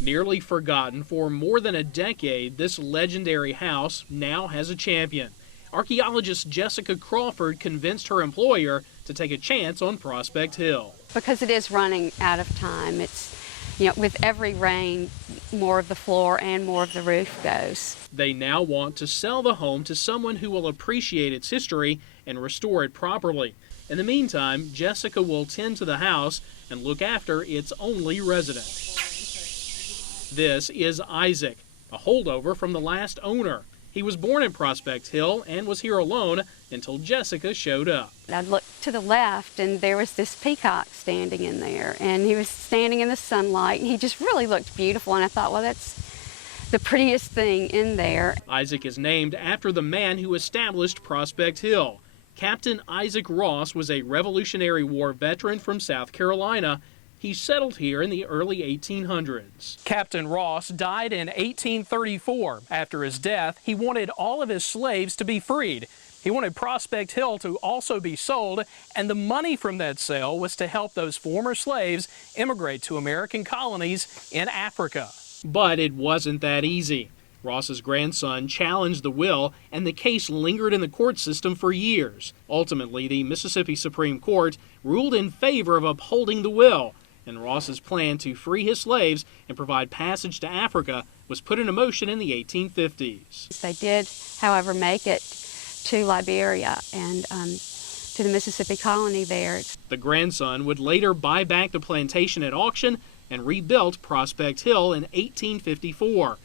Nearly forgotten for more than a decade, this legendary house now has a champion. Archaeologist Jessica Crawford convinced her employer to take a chance on Prospect Hill. Because it is running out of time. It's, with every rain, more of the floor and more of the roof goes. They now want to sell the home to someone who will appreciate its history and restore it properly. In the meantime, Jessica will tend to the house and look after its only resident. This is Isaac, a holdover from the last owner. He was born in Prospect Hill and was here alone until Jessica showed up. I looked to the left and there was this peacock standing in there, and he was standing in the sunlight, and he just really looked beautiful, and I thought, well, that's the prettiest thing in there. Isaac is named after the man who established Prospect Hill. Captain Isaac Ross was a Revolutionary War veteran from South Carolina. He settled here in the early 1800s. Captain Ross died in 1834. After his death, he wanted all of his slaves to be freed. He wanted Prospect Hill to also be sold, and the money from that sale was to help those former slaves immigrate to American colonies in Africa. But it wasn't that easy. Ross's grandson challenged the will, and the case lingered in the court system for years. Ultimately, the Mississippi Supreme Court ruled in favor of upholding the will, and Ross's plan to free his slaves and provide passage to Africa was put into motion in the 1850s. They did, however, make it to Liberia and to the Mississippi colony there. The grandson would later buy back the plantation at auction and rebuilt Prospect Hill in 1854.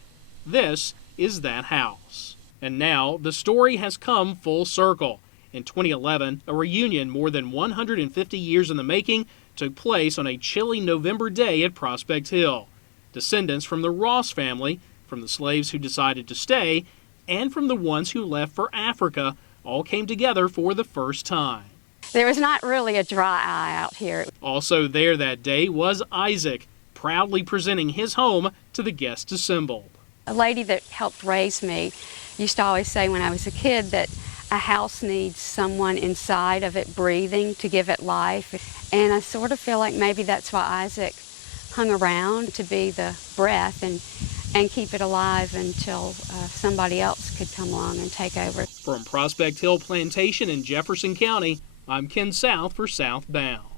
This is that house. And now the story has come full circle. In 2011, a reunion more than 150 years in the making took place on a chilly November day at Prospect Hill. Descendants from the Ross family, from the slaves who decided to stay, and from the ones who left for Africa all came together for the first time. There was not really a dry eye out here. Also there that day was Isaac, proudly presenting his home to the guests assembled. A lady that helped raise me used to always say when I was a kid that a house needs someone inside of it breathing to give it life. And I sort of feel like maybe that's why Isaac hung around, to be the breath and keep it alive until somebody else could come along and take over. From Prospect Hill Plantation in Jefferson County, I'm Ken South for Southbound.